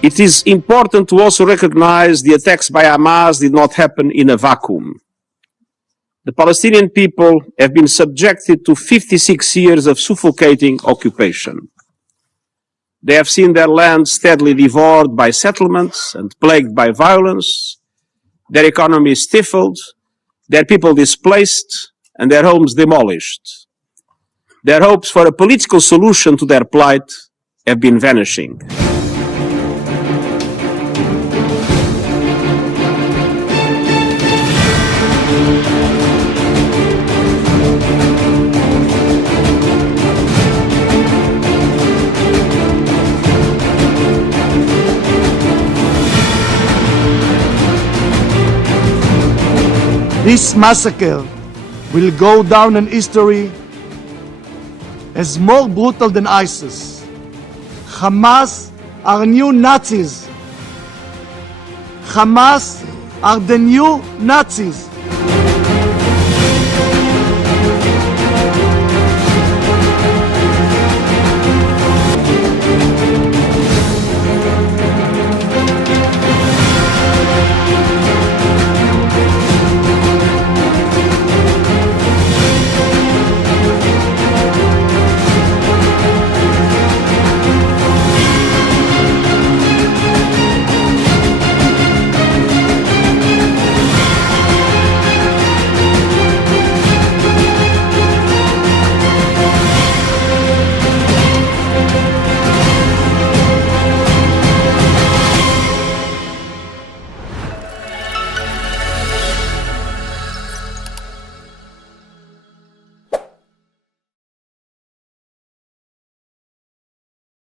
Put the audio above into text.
It is important to also recognize the attacks by Hamas did not happen in a vacuum. The Palestinian people have been subjected to 56 years of suffocating occupation. They have seen their land steadily devoured by settlements and plagued by violence, their economy stifled, their people displaced, and their homes demolished. Their hopes for a political solution to their plight have been vanishing. This massacre will go down in history as more brutal than ISIS. Hamas are new Nazis. Hamas are the new Nazis.